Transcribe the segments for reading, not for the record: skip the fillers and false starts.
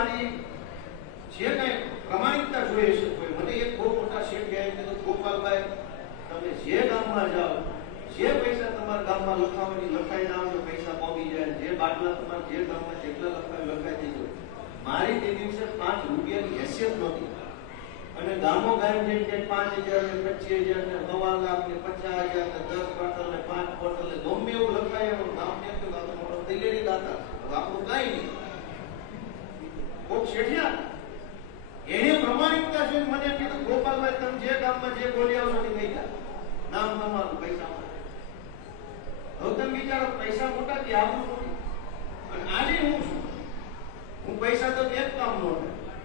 મારી જે કઈ પ્રમાણિકતા જોઈએ છે કોઈ મને એક બહુ મોટા શેઠ ગયા કે ગોપાલભાઈ તમે જે ગામમાં જાઓ જે પૈસા તમારા ગામમાં લખાવવાની લખાઈ ના આવે પૈસા પહોંચી જાય જે બાટલા તમારા જે ગામમાં જેટલા લખાઈ દેજો મારી તે દિવસે 5 રૂપિયાની હેસિયત નહોતી અને ગામો ગામ જઈને 5,000 ને 25,000 ને 1.5 લાખ ને 50,000 ને 10 બોટલ ને 5 બોટલ ને ગમે એવું લખાય એનું નામ ને તો ગામમાં તૈયારી દાતા આપણું કાંઈ નહીં કોક શેઠિયા એને પ્રમાણિકતા છે મને કીધું ગોપાલભાઈ તમે જે ગામમાં જે બોલી આવશો તે કહી ગયા નામ તમારું પૈસા હવે તમે વિચારો પૈસા મોટા કે આવું મોટી અને આજે હું છું હું પૈસા તો એક કામ નો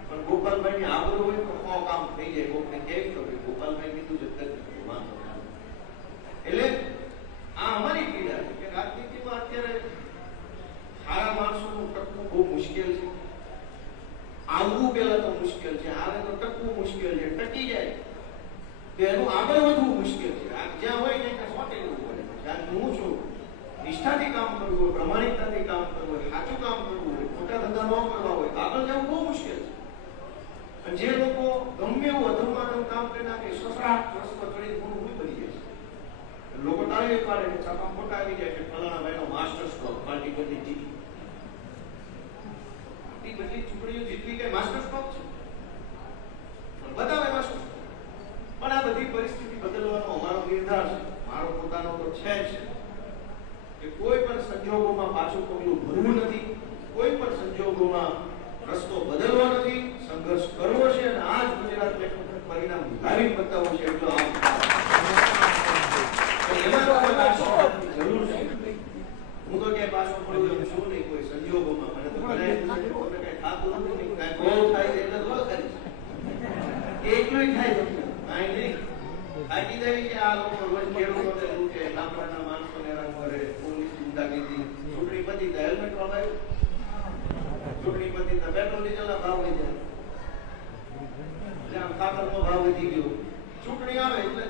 પણ ગોપાલભાઈ ની આબરૂ હોય તો કો કામ થઈ જાય કોકને કેવી તો ગોપાલભાઈ કીધું છે કરી વાંધો એટલે આ અમારી પીડા છે કે રાજનીતિમાં અત્યારે સારા માણસોનું ટકવું બહુ મુશ્કેલ છે આવવું પેલા તો મુશ્કેલ છે આવે તો ટકવું મુશ્કેલ છે ટકી જાય તો એનું આગળ વધવું મુશ્કેલ છે આ જ્યાં હોય ને ત્યાં સોટે કરવું પડે જ્યાં હું છું નિષ્ઠાથી કામ કરવું હોય પ્રમાણિકતાથી કામ કરવું હોય સાચું કામ કરવું હોય ખોટા ધંધા ન કરવા હોય આગળ જવું બહુ મુશ્કેલ છે અને જે લોકો ગમે એવું અધમાધમ કામ કરી નાખે સસરાટ વર્ષમાં થોડી ગુણ ઉભી બની જાય છે લોકો તાળી પાડે છે છાપા ખોટા આવી જાય છે ફલાણા ભાઈનો માસ્ટર સ્ટ્રોક પાર્ટી બધી જીતી બધી ચૂંટણીઓ જીતવી કે માસ્ટર સ્ટ્રોક છે પણ બતાવે માસ્ટર પણ આ બધી પરિસ્થિતિ બદલવાનો અમારો નિર્ધાર છે મારો પોતાનો તો છે જ કે કોઈ પણ સંજોગોમાં પાછું પગલું ભરવું નથી કોઈ પણ સંજોગોમાં રસ્તો બદલવો નથી સંઘર્ષ કરવો છે અને આ જ ગુજરાત બેઠકનું પરિણામ લાવી બતાવવું છે એટલો આમ જરૂર છે હું તો ક્યાંય પાછો પડું એમ છું નહીં કોઈ સંજોગોમાં મને તો કઈ થાતું નથી કઈ ગોળ થાય એટલે ગોળ કરીશ એકલું થાય કાંઈ નહીં થાકી જાય કે આ લોકો રોજ ખેડૂતોને લૂંટે ગામડાના માણસોને હેરાન કરે પોલીસ ગુંડાગીરી ચૂંટણી પછી તો હેલ્મેટ વગાડ્યું ચૂંટણી પછી તો પેટ્રોલ ડીઝલના ભાવ વધી જાય એટલે આમ ખાતરનો ભાવ વધી ગયો ચૂંટણી આવે એટલે